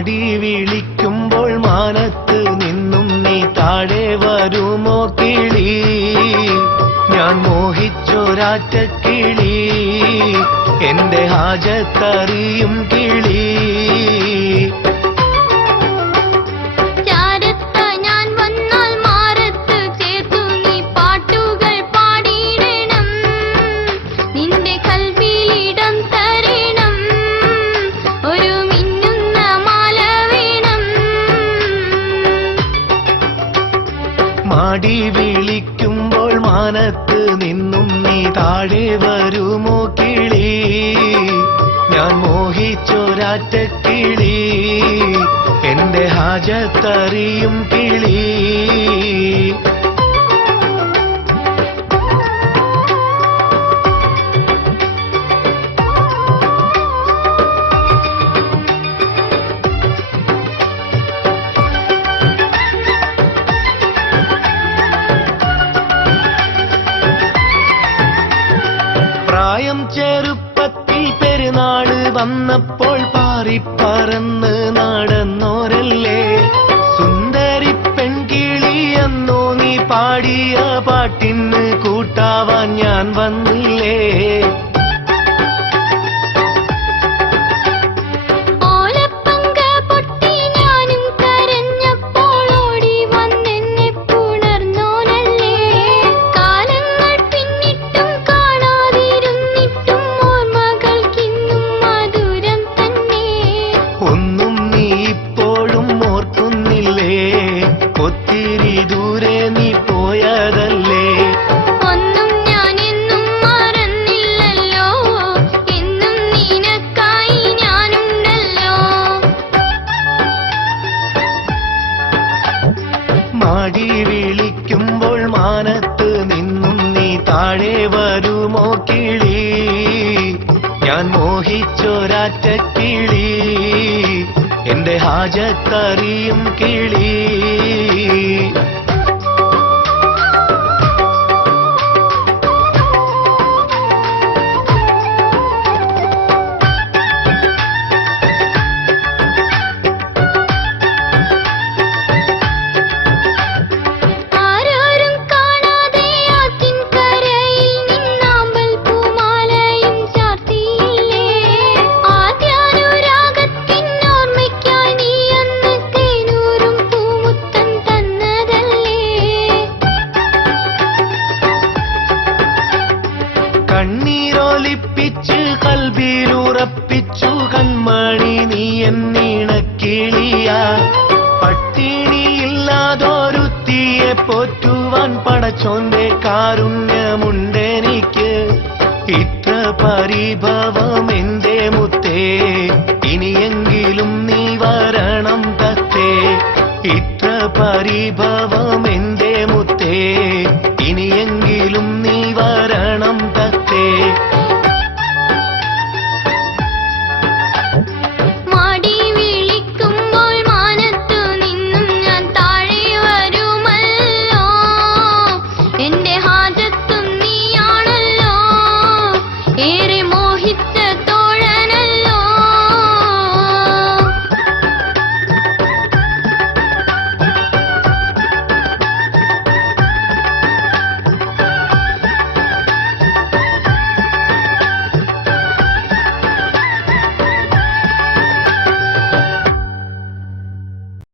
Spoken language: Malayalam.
മാടി വിളിക്കുമ്പോൾ മാനത്ത് നിന്നും നീ താഴെ വരുമോ കിളി, ഞാൻ മോഹിച്ചൊരാറ്റ കിളി, എന്റെ ഹാജത്തറിയും കിളി. മാടി വിളിക്കുമ്പോൾ മാനത്ത് നിന്നും നീ താഴെ വരുമോ കിളി, ഞാൻ മോഹിച്ചൊരാറ്റ കിളി, എന്റെ ഹാജത്തറിയും കിളി. പ്രായം ചെറുപ്പത്തിൽ പെരുന്നാള് വന്നപ്പോൾ പാറിപ്പറന്ന് നടന്നോരല്ലേ, സുന്ദരി പെൺകിളി എന്നോ നീ പാടിയ പാട്ടിന് കൂട്ടാവാൻ ഞാൻ വന്നില്ലേ. ഒന്നും നീ ഇപ്പോഴും ഓർക്കുന്നില്ലേ, ഒത്തിരി ദൂരെ നീ പോയതല്ലേ. ഒന്നും ഞാൻ എന്നും മറന്നില്ലല്ലോ, എന്നും നിനക്കായി ഞാനുണ്ടല്ലോ. മാടി വിളിക്കുമ്പോൾ മാനത്ത് നിന്നും നീ താഴെ വരുമോ കിളി, ഞാൻ മോഹിച്ചൊരാറ്റ കിളി, എന്റെ ഹാജത്തറിയും കിളി. കണ്ണീരൊലിപ്പിച്ച് കൽബിലുറപ്പിച്ചു കൺമണി നീ എന്നീണക്കിളിയ, പട്ടിണിയില്ലാതൊരുത്തിയെ പോറ്റുവാൻ പടച്ചോന്റെ കാരുണ്യമുണ്ടെനിക്ക്. ഇത്ര പരിഭവം എന്റെ മുത്തേ, ഇനിയെങ്കിലും നീ വരണം തത്തേ, ഇത്ര പരിഭവം